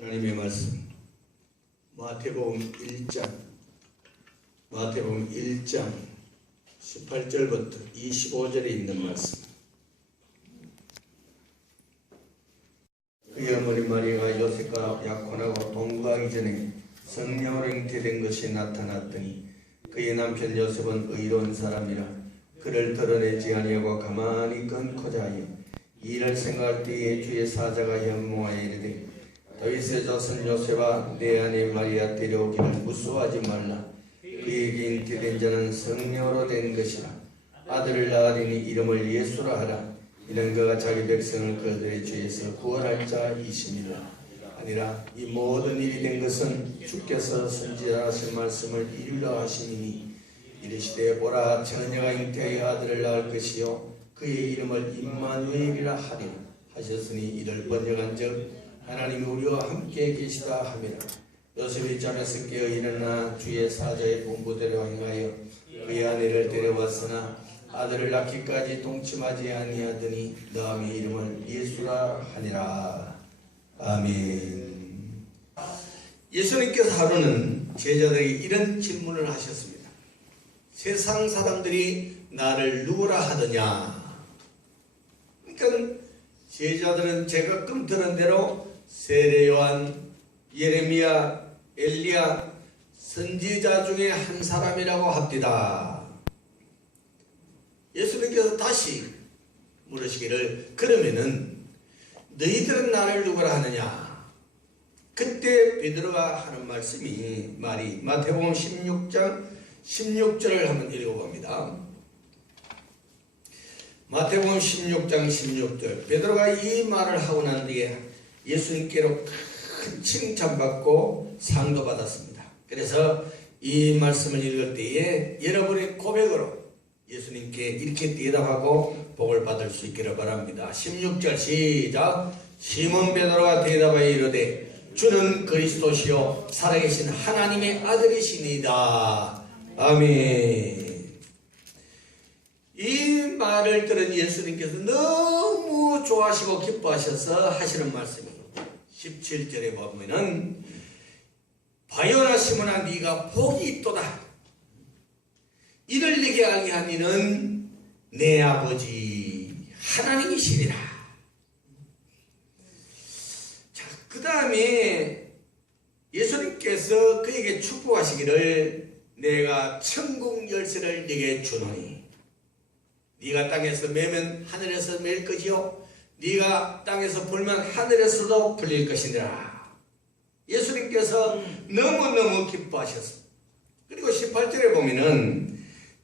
하나님의 말씀 마태복음 1장 18절부터 25절에 있는 말씀. 그의 어머니 마리아가 요셉과 약혼하고 동거하기 전에 성령으로 잉태된 것이 나타났더니 그의 남편 요셉은 의로운 사람이라 그를 드러내지 아니하고 가만히 끊고자 하여 이 일을 생각할 때에 주의 사자가 현몽하여 이르되 다윗의 자손 요셉아 내 아내 마리아 데려오기를 무서워하지 말라. 그에게 잉태된 자는 성령으로 된 것이라. 아들을 낳으리니 이름을 예수라 하라. 이는 그가 자기 백성을 그들의 죄에서 구원할 자이심이라. 아니라 이 모든 일이 된 것은 주께서 선지자하신 말씀을 이루려 하심이니 이르시되 보라 처녀가 잉태하여 아들을 낳을 것이요 그의 이름을 임마누엘이라 하리라 하셨으니 이를 번역한즉 하나님이 우리와 함께 계시다 하미라. 요셉이 잠에서 깨어 일어나 주의 사자의 분부대로 행하여 그의 아내를 데려왔으나 아들을 낳기까지 동침하지 아니하더니 다음에 이름을 예수라 하니라. 아멘. 예수님께서 하루는 제자들에게 이런 질문을 하셨습니다. 세상 사람들이 나를 누구라 하더냐? 그러니까 제자들은 제가 끔 들은 대로 세례 요한, 예레미야, 엘리야 선지자 중에 한 사람이라고 합디다. 예수님께서 다시 물으시기를 그러면은 너희들은 나를 누구라 하느냐? 그때 베드로가 하는 말씀이 마태복음 16장 16절을 한번 읽어봅니다. 마태복음 16장 16절. 베드로가 이 말을 하고 난 뒤에 예수님께로 큰 칭찬받고 상도 받았습니다. 그래서 이 말씀을 읽을 때에 여러분의 고백으로 예수님께 이렇게 대답하고 복을 받을 수 있기를 바랍니다. 16절 시작. 시몬 베드로가 대답하여 이르되 주는 그리스도시요 살아계신 하나님의 아들이시니이다. 아멘. 이 말을 들은 예수님께서 너무 좋아하시고 기뻐하셔서 하시는 말씀이에요. 17절에 보면은 바요나 시몬아 네가 복이 있도다. 이를 네게 알게 한 이는 내 아버지 하나님이시리라. 자, 그 다음에 예수님께서 그에게 축복하시기를 내가 천국 열쇠를 네게 주노니 네가 땅에서 매면 하늘에서 맬 것이요 네가 땅에서 풀면 하늘에서도 풀릴 것이니라. 예수님께서 너무너무 기뻐하셨습니다. 그리고 18절에 보면은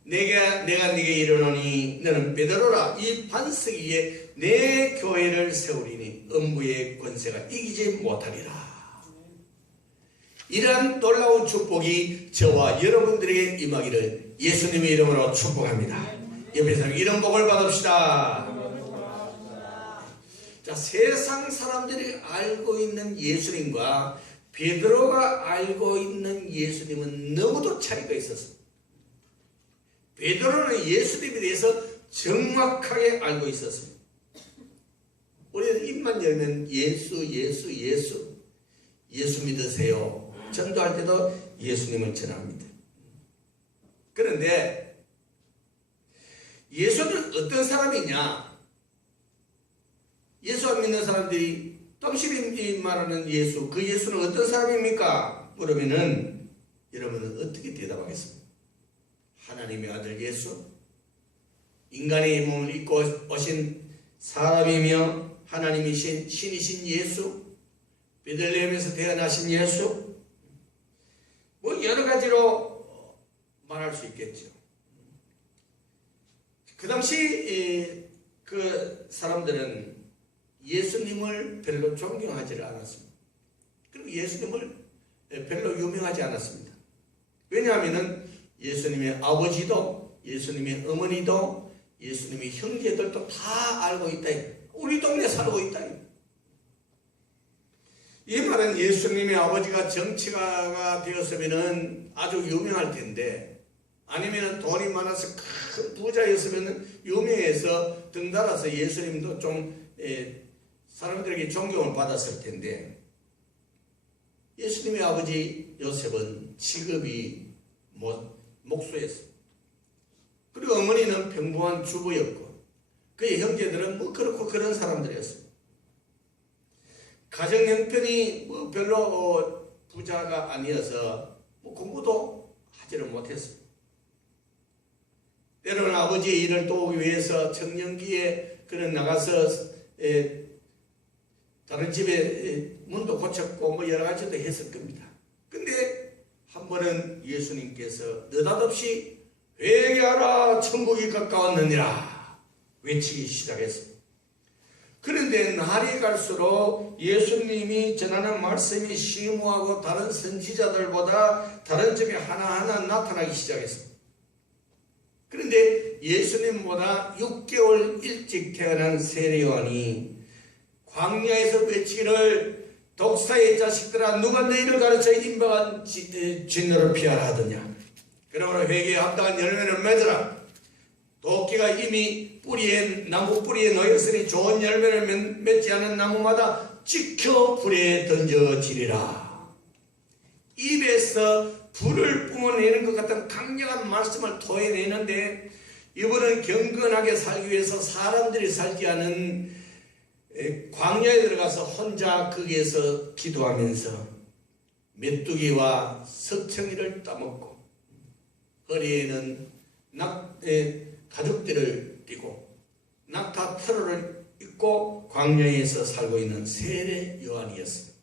내가 네게 이르노니 너는 베드로라. 이 반석 위에 내 교회를 세우리니 음부의 권세가 이기지 못하리라. 이러한 놀라운 축복이 저와 여러분들에게 임하기를 예수님의 이름으로 축복합니다. 옆에서 이런 복을 받읍시다. 자, 세상 사람들이 알고 있는 예수님과 베드로가 알고 있는 예수님은 너무도 차이가 있었습니다. 베드로는 예수님에 대해서 정확하게 알고 있었습니다. 우리는 입만 열면 예수 믿으세요. 전도할 때도 예수님을 전합니다. 그런데 예수는 어떤 사람이냐? 예수 안 믿는 사람들이 당신이 말하는 예수, 그 예수는 어떤 사람입니까? 그러면은 여러분은 어떻게 대답하겠습니까? 하나님의 아들 예수? 인간의 몸을 입고 오신 사람이며 하나님이신 신이신 예수? 베들레헴에서 태어나신 예수? 뭐 여러 가지로 말할 수 있겠죠. 그 당시 그 사람들은 예수님을 별로 존경하지 않았습니다. 그리고 예수님을 별로 유명하지 않았습니다. 왜냐하면 예수님의 아버지도 예수님의 어머니도 예수님의 형제들도 다 알고 있다. 우리 동네 살고 있다. 이 말은 예수님의 아버지가 정치가가 되었으면 아주 유명할 텐데 아니면 돈이 많아서 큰 부자였으면 유명해서 등달아서 예수님도 좀 사람들에게 존경을 받았을 텐데 예수님의 아버지 요셉은 직업이 목수였습니다. 그리고 어머니는 평범한 주부였고 그의 형제들은 뭐 그렇고 그런 사람들이었습니다. 가정 형편이 뭐 별로 부자가 아니어서 뭐 공부도 하지를 못했습니다. 때로는 아버지의 일을 도우기 위해서 청년기에 그는 나가서 다른 집에 문도 고쳤고 뭐 여러 가지도 했을 겁니다. 근데 한 번은 예수님께서 느닷없이 회개하라 천국이 가까웠느니라 외치기 시작했습니다. 그런데 날이 갈수록 예수님이 전하는 말씀이 심오하고 다른 선지자들보다 다른 점이 하나하나 나타나기 시작했습니다. 그런데 예수님보다 6개월 일찍 태어난 세례요한이 광야에서 외치기를 독사의 자식들아 누가 너희를 가르쳐 임박한 진노를 피하라 하더냐. 그러므로 회개에 합당한 열매를 맺으라. 도끼가 이미 나무 뿌리에 놓였으니 좋은 열매를 맺지 않은 나무마다 찍혀 불에 던져지리라. 입에서 불을 뿜어내는 것 같은 강력한 말씀을 토해내는데 이분은 경건하게 살기 위해서 사람들이 살지 않은 광야에 들어가서 혼자 거기에서 기도하면서 메뚜기와 석청이를 따먹고 허리에는 가죽띠를 띠고 낙타 털을 입고 광야에서 살고 있는 세례 요한이었습니다.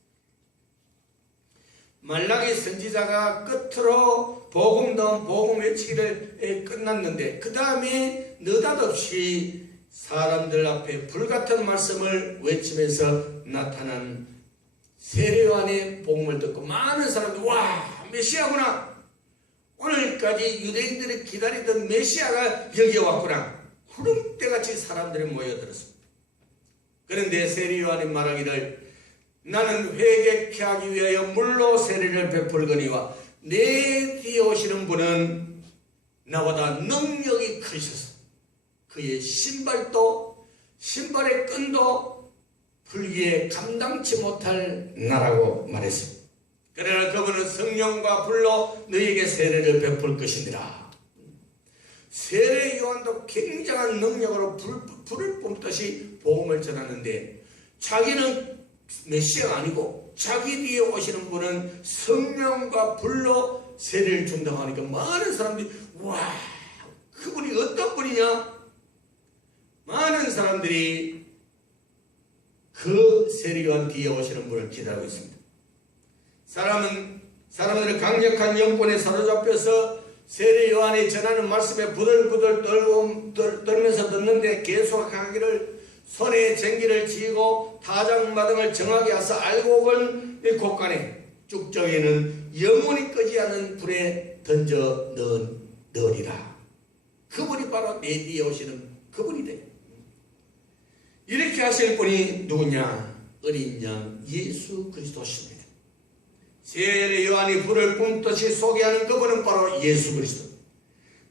말라기 선지자가 끝으로 복음 외치기를 끝났는데 그 다음에 느닷없이 사람들 앞에 불같은 말씀을 외치면서 나타난 세례 요한의 복음을 듣고 많은 사람들이 와 메시아구나. 오늘까지 유대인들이 기다리던 메시아가 여기에 왔구나. 구름대같이 사람들이 모여들었습니다. 그런데 세례 요한이 말하기를 나는 회개케 하기 위하여 물로 세례를 베풀거니와 내 뒤에 오시는 분은 나보다 능력이 크셔서 그의 신발의 끈도 불기에 감당치 못할 나라고 말했습니다. 그러나 그분은 성령과 불로 너희에게 세례를 베풀 것이니라. 세례 요한도 굉장한 능력으로 불을 뿜듯이 복음을 전하는데 자기는 메시아가 아니고 자기 뒤에 오시는 분은 성령과 불로 세례를 준다고 하니까 많은 사람들이 와 그분이 어떤 분이냐. 많은 사람들이 그 세례 요한 뒤에 오시는 분을 기다리고 있습니다. 사람들은 강력한 영권에 사로잡혀서 세례 요한이 전하는 말씀에 부들부들 떨면서 듣는데 계속하기를 손에 쟁기를 쥐고 타작마당을 정하게 하사 알곡은 곳간에 쭉정에는 영원히 끄지 않은 불에 던져 넣으리라. 그분이 바로 내 뒤에 오시는 그분이다. 이렇게 하실 분이 누구냐? 어린 양 예수 그리스도십니다. 세례 요한이 불을 뿜듯이 소개하는 그분은 바로 예수 그리스도.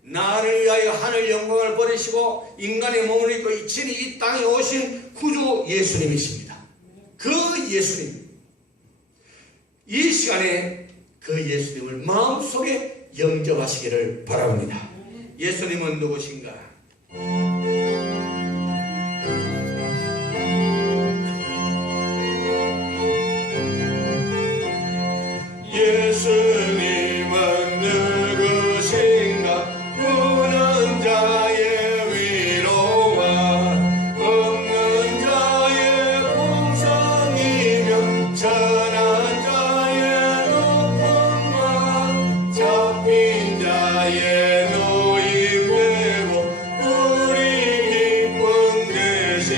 나를 위하여 하늘 영광을 버리시고 인간의 몸을 입고 친히 이 땅에 오신 구주 예수님이십니다. 그 예수님. 이 시간에 그 예수님을 마음속에 영접하시기를 바랍니다. 예수님은 누구신가? 예수님은 누구신가? 우는 자의 위로와 없는 자의 풍성이며 천한 자의 높음과 잡힌 자의 노임되고 우리 기쁨 되시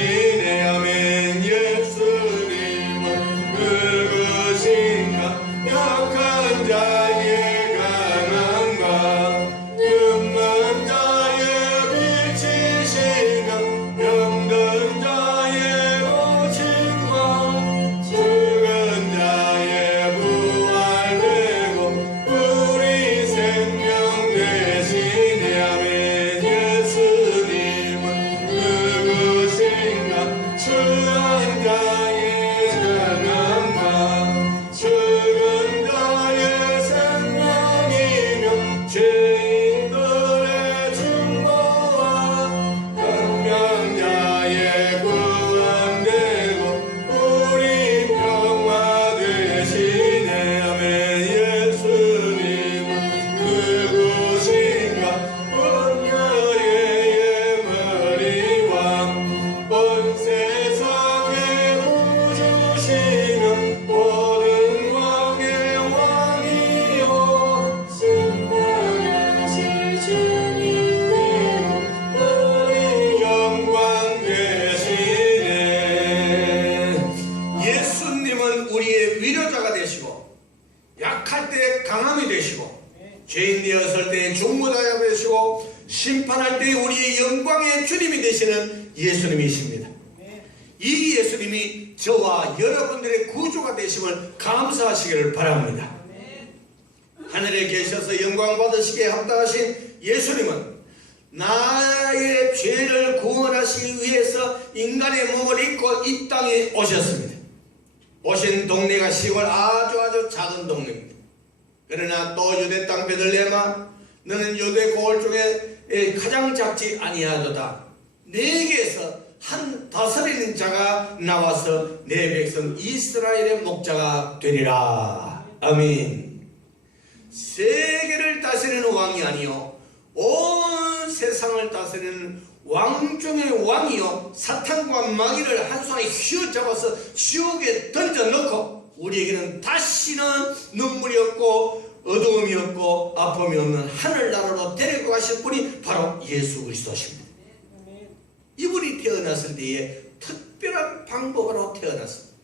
위로자가 되시고 약할 때 강함이 되시고 죄인 되었을 때 중보자가 되시고 심판할 때 우리의 영광의 주님이 되시는 예수님이십니다. 이 예수님이 저와 여러분들의 구주가 되심을 감사하시기를 바랍니다. 하늘에 계셔서 영광 받으시기에 합당하신 예수님은 나의 죄를 구원하시기 위해서 인간의 몸을 입고 이 땅에 오셨습니다. 오신 동네가 시골 아주 작은 동네입니다. 그러나 또 유대 땅 베들레헴아 너는 유대 고을 중에 가장 작지 아니하도다. 내게서 한 다스리는 자가 나와서 내 백성 이스라엘의 목자가 되리라. 아멘. 세계를 다스리는 왕이 아니요 온 세상을 다스리는 왕 중의 왕이요 사탄과 마귀를 한 손에 휘어잡아서 지옥에 던져놓고 우리에게는 다시는 눈물이 없고 어두움이 없고 아픔이 없는 하늘나라로 데리고 가실 분이 바로 예수 그리스도십니다. 이분이 태어났을 때에 특별한 방법으로 태어났습니다.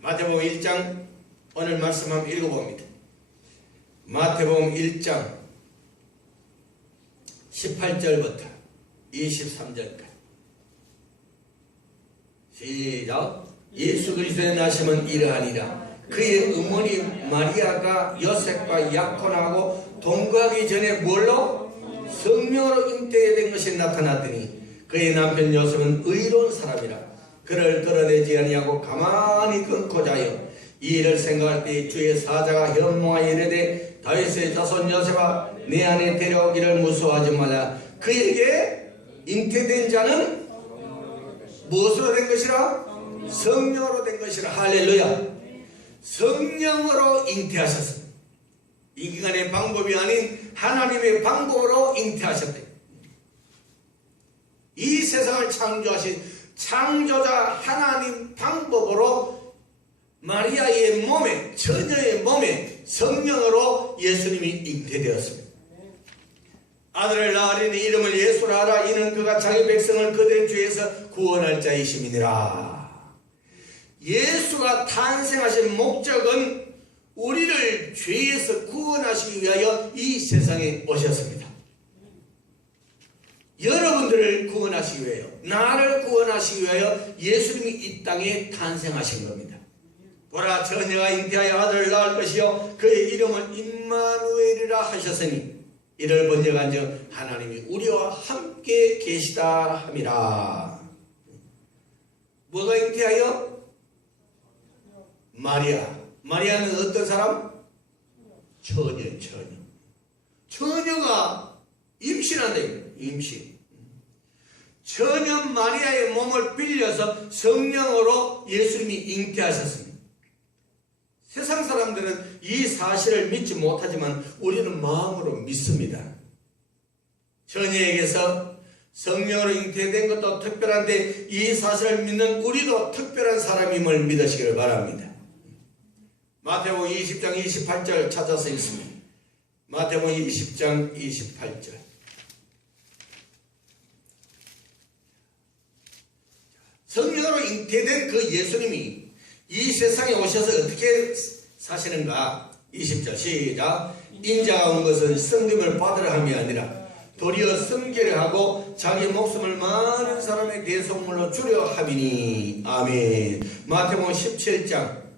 마태복음 1장 오늘 말씀 한번 읽어봅니다. 마태복음 1장 18절부터 23절까지 시작. 예수 그리스도의 나심은 이러하니라. 그의 어머니 마리아가 요셉과 약혼하고 동거하기 전에 뭘로? 성령으로 잉태된 것이 나타났더니 그의 남편 요셉은 의로운 사람이라 그를 드러내지 아니하고 가만히 끊고 자요. 이 일을 생각할 때 주의 사자가 현몽하여 이르되 다윗의 자손 요셉아 내 안에 데려오기를 무서워하지 말라. 그에게 잉태된 자는 무엇으로 된 것이라? 성령으로 된 것이라. 할렐루야. 성령으로 잉태하셨습니다. 인간의 방법이 아닌 하나님의 방법으로 잉태하셨다. 이 세상을 창조하신 창조자 하나님 방법으로 마리아의 몸에, 처녀의 몸에 성령으로 예수님이 잉태되었습니다. 아들을 낳으리니 이름을 예수라 하라. 이는 그가 자기 백성을 그들의 죄에서 구원할 자이심이니라. 예수가 탄생하신 목적은 우리를 죄에서 구원하시기 위하여 이 세상에 오셨습니다. 여러분들을 구원하시기 위하여, 나를 구원하시기 위하여 예수님이 이 땅에 탄생하신 겁니다. 보라, 처녀가 잉태하여 아들을 낳을 것이요 그의 이름을 임마누엘이라 하셨으니 이를 번역한즉 하나님이 우리와 함께 계시다 함이라. 뭐가 잉태하여? 마리아는 어떤 사람? 처녀. 처녀가 임신한다. 임신. 처녀 마리아의 몸을 빌려서 성령으로 예수님이 잉태하셨습니다. 세상 사람들은 이 사실을 믿지 못하지만 우리는 마음으로 믿습니다. 처녀에게서 성령으로 잉태된 것도 특별한데 이 사실을 믿는 우리도 특별한 사람임을 믿으시기를 바랍니다. 마태복음 20장 28절 찾아서 읽습니다. 마태복음 20장 28절. 성령으로 잉태된 그 예수님이 이 세상에 오셔서 어떻게 사시는가? 20절 시작. 인자가 온 것은 성김을 받으려 함이 아니라 도리어 성결을 하고 자기 목숨을 많은 사람의 대속물로 주려 함이니. 아멘. 마태복음 17장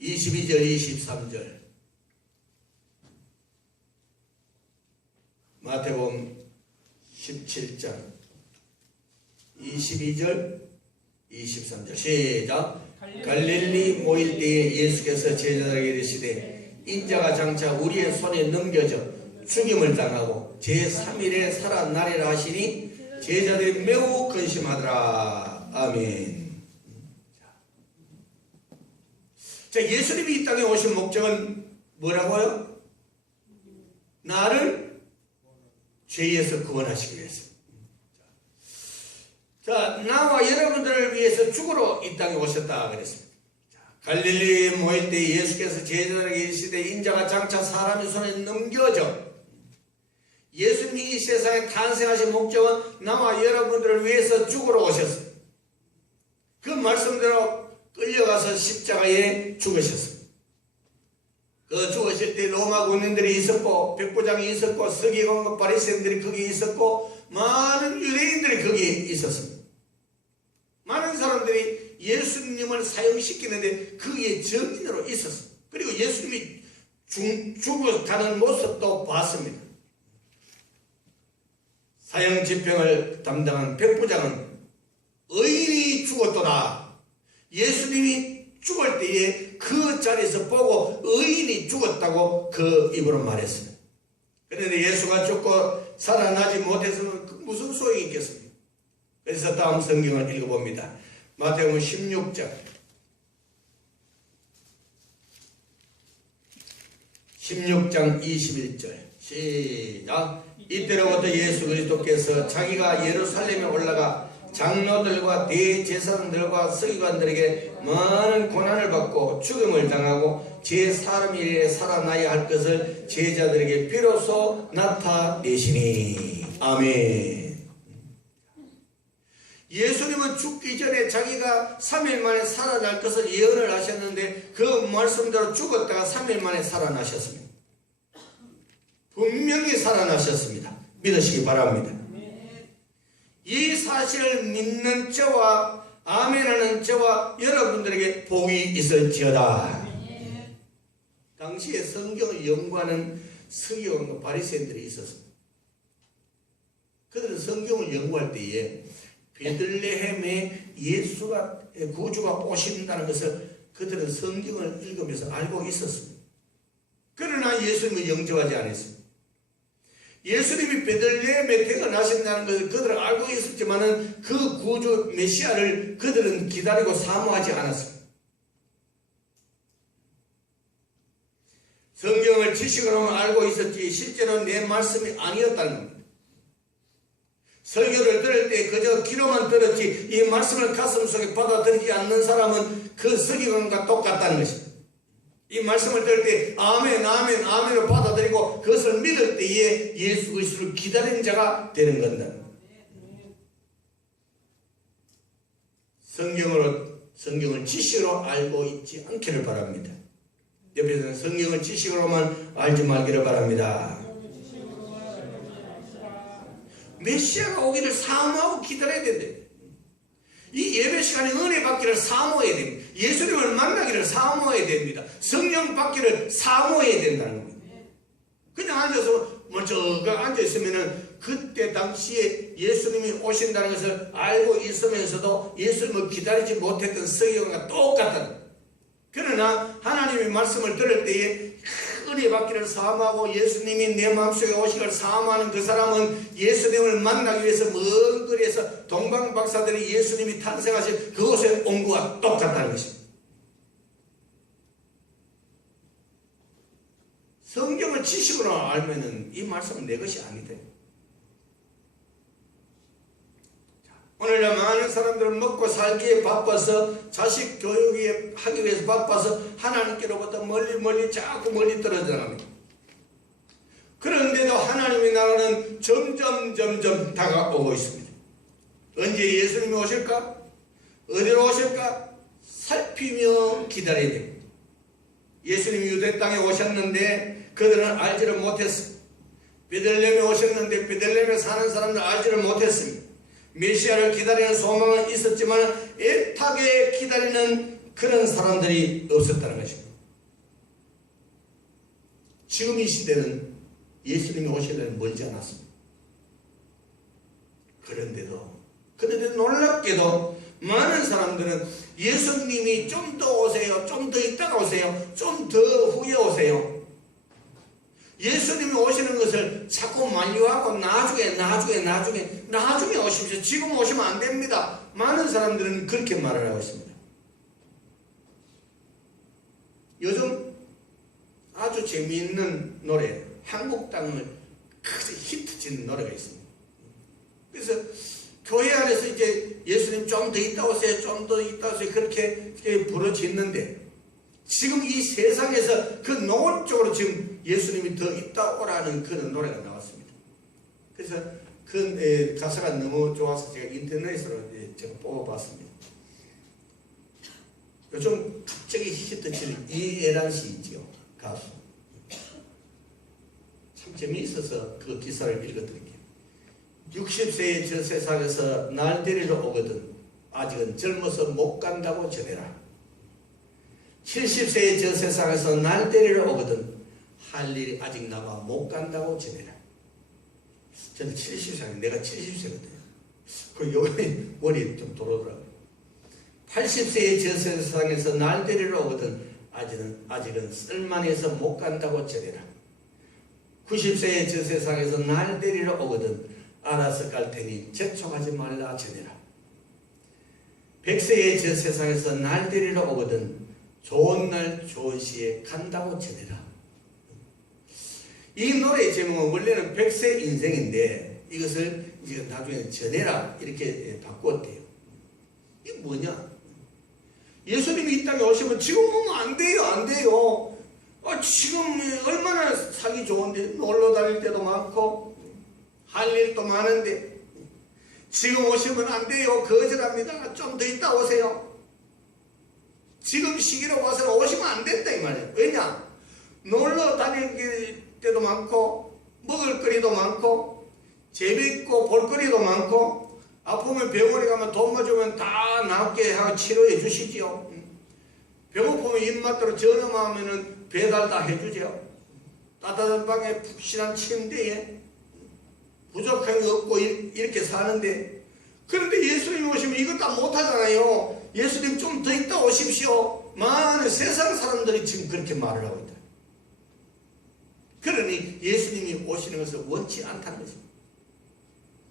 22절 23절. 마태복음 17장 22절 23절 시작. 갈릴리 모일 때에 예수께서 제자들에게 이르시되 인자가 장차 우리의 손에 넘겨져 죽임을 당하고 제3일에 살아나리라 하시니 제자들이 매우 근심하더라. 아멘. 자, 예수님이 이 땅에 오신 목적은 뭐라고요? 나를 죄에서 구원하시기 위해서. 자, 나와 여러분들을 위해서 죽으러 이 땅에 오셨다 그랬습니다. 자, 갈릴리에 모일 때 예수께서 제자들에게 이르시되 인자가 장차 사람의 손에 넘겨져. 예수님이 이 세상에 탄생하신 목적은 나와 여러분들을 위해서 죽으러 오셨습니다. 그 말씀대로 끌려가서 십자가에 죽으셨습니다. 그 죽으실 때 로마 군인들이 있었고 백부장이 있었고 서기관과 바리새인들이 거기 있었고 많은 유대인들이 거기 있었습니다. 많은 사람들이 예수님을 사형시키는데 거기에 증인으로 있었습니다. 그리고 예수님이 죽어가는 모습도 봤습니다. 사형 집행을 담당한 백부장은 의인이 죽었도다. 예수님이 죽을 때에 그 자리에서 보고 의인이 죽었다고 그 입으로 말했습니다. 그런데 예수가 죽고 살아나지 못했으면 무슨 소용이 있겠습니까? 그래서 다음 성경을 읽어봅니다. 마태복음 16장 21절 시작. 이때로부터 예수 그리스도께서 자기가 예루살렘에 올라가 장로들과 대제사장들과 서기관들에게 많은 고난을 받고 죽음을 당하고 제 사람이 살아나야 할 것을 제자들에게 비로소 나타내시니. 아멘. 예수님은 죽기 전에 자기가 3일 만에 살아날 것을 예언을 하셨는데 그 말씀대로 죽었다가 3일 만에 살아나셨습니다. 분명히 살아나셨습니다. 믿으시기 바랍니다. 이 사실을 믿는 저와 아멘하는 저와 여러분들에게 복이 있을지어다. 당시에 성경을 연구하는 서기관과 바리새인들이 있었습니다. 그들은 성경을 연구할 때에 베들레헴에 예수가 구주가 오신다는 것을 그들은 성경을 읽으면서 알고 있었습니다. 그러나 예수님을 영접하지 않았습니다. 예수님이 베들레헴에 태어나신다는 것을 그들은 알고 있었지만은 그 구주 메시아를 그들은 기다리고 사모하지 않았습니다. 성경을 지식으로만 알고 있었지 실제로 내 말씀이 아니었다는 겁니다. 설교를 들을 때 그저 귀로만 들었지 이 말씀을 가슴속에 받아들이지 않는 사람은 그 서기관과 똑같다는 것입니다. 이 말씀을 들을 때 아멘 아멘 아멘을 받아들이고 그것을 믿을 때에 예수 그리스도를 기다리는 자가 되는 겁니다. 성경을 지식으로 알고 있지 않기를 바랍니다. 옆에서는 성경을 지식으로만 알지 말기를 바랍니다. 메시아가 오기를 사모하고 기다려야 된대. 이 예배 시간에 은혜 받기를 사모해야 됩니다. 예수님을 만나기를 사모해야 됩니다. 성령 받기를 사모해야 된다는 겁니다. 그냥 앉아서 멀쩡하게 앉아있으면은 그때 당시에 예수님이 오신다는 것을 알고 있으면서도 예수님을 기다리지 못했던 서기관과 똑같다. 그러나 하나님의 말씀을 들을 때에 은혜 받기를 사모하고 예수님이 내 마음속에 오시기를 사모하는 그 사람은 예수님을 만나기 위해서 먼 거리에서 동방박사들이 예수님이 탄생하신 그곳에 온 것과 똑같다는 것입니다. 성경을 지식으로 알면은 이 말씀은 내 것이 아니다. 오늘날 많은 사람들은 먹고 살기에 바빠서 자식 교육에 하기 위해서 바빠서 하나님께로부터 멀리 자꾸 멀리 떨어져 나갑니다. 그런데도 하나님의 나라는 점점 다가오고 있습니다. 언제 예수님이 오실까? 어디로 오실까? 살피며 기다려야 됩니다. 예수님이 유대 땅에 오셨는데 그들은 알지를 못했습니다. 베들레헴에 오셨는데 베들레헴에 사는 사람들 알지를 못했습니다. 메시아를 기다리는 소망은 있었지만 애타게 기다리는 그런 사람들이 없었다는 것입니다. 지금 이 시대는 예수님이 오실 때는 멀지 않았습니다. 그런데도 놀랍게도 많은 사람들은 예수님이 좀 더 오세요, 좀 더 있다가 오세요, 좀 더 후에 오세요, 예수님이 오시는 것을 자꾸 만류하고 나중에 오십시오. 지금 오시면 안 됩니다. 많은 사람들은 그렇게 말을 하고 있습니다. 요즘 아주 재미있는 노래, 한국 땅을 크게 히트친 노래가 있습니다. 그래서 교회 안에서 이제 예수님 좀 더 있다 오세요, 좀 더 있다 오세요 그렇게 부르짖는데 지금 이 세상에서 그 노골적으로 지금 예수님이 더 있다 오라는 그런 노래가 나왔습니다. 그래서 그 가사가 너무 좋아서 제가 인터넷으로 제가 뽑아봤습니다. 요즘 갑자기 히트치는 이애란 씨 있지요, 가수. 참 재미있어서 그 기사를 읽어드릴게요. 60세의 저 세상에서 날 데리러 오거든 아직은 젊어서 못 간다고 전해라. 70세의 저 세상에서 날 데리러 오거든 할 일이 아직 남아 못 간다고 전해라. 저는 70세, 내가 70세거든요. 그 여기 머리 좀 돌아오더라고요. 80세의 저 세상에서 날 데리러 오거든 아직은 쓸만해서 못 간다고 전해라. 90세의 저 세상에서 날 데리러 오거든 알아서 갈 테니 재촉하지 말라 전해라. 100세의 저 세상에서 날 데리러 오거든 좋은 날 좋은 시에 간다고 전해라. 이 노래의 제목은 원래는 100세 인생인데 이것을 이제 나중에 전해라 이렇게 바꾸었대요. 이게 뭐냐? 예수님이 이 땅에 오시면 지금 오면 안 돼요, 안 돼요. 지금 얼마나 살기 좋은데 놀러 다닐 때도 많고 할 일도 많은데 지금 오시면 안 돼요. 거절합니다. 좀 더 있다 오세요. 지금 시기로 와서 오시면 안 된다 이 말이에요. 왜냐? 놀러 다닐 때도 많고 먹을 거리도 많고 재밌고 볼거리도 많고 아프면 병원에 가면 돈만 주면 다 낫게 하고 치료해 주시지요. 배고프면 입맛대로 전화만 하면은 배달 다 해주죠. 따뜻한 방에 푹신한 침대에 부족한 게 없고 이렇게 사는데 그런데 예수님이 오시면 이것 다 못하잖아요. 예수님 좀 더 있다 오십시오. 많은 세상 사람들이 지금 그렇게 말을 하고 있다. 그러니 예수님이 오시는 것을 원치 않다는 것입니다.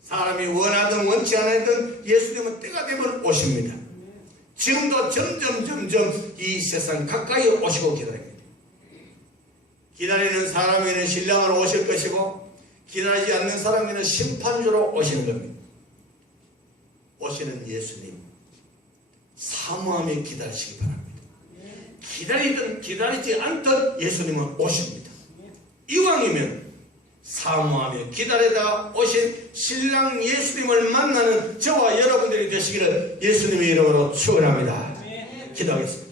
사람이 원하든 원치 않든 예수님은 때가 되면 오십니다. 지금도 점점 이 세상 가까이 오시고 기다립니다. 기다리는 사람에는 신랑으로 오실 것이고 기다리지 않는 사람에는 심판주로 오시는 겁니다. 오시는 예수님 사모하며 기다리시기 바랍니다. 기다리든 기다리지 않든 예수님은 오십니다. 이왕이면 사모하며 기다리다가 오신 신랑 예수님을 만나는 저와 여러분들이 되시기를 예수님의 이름으로 축원합니다. 기도하겠습니다.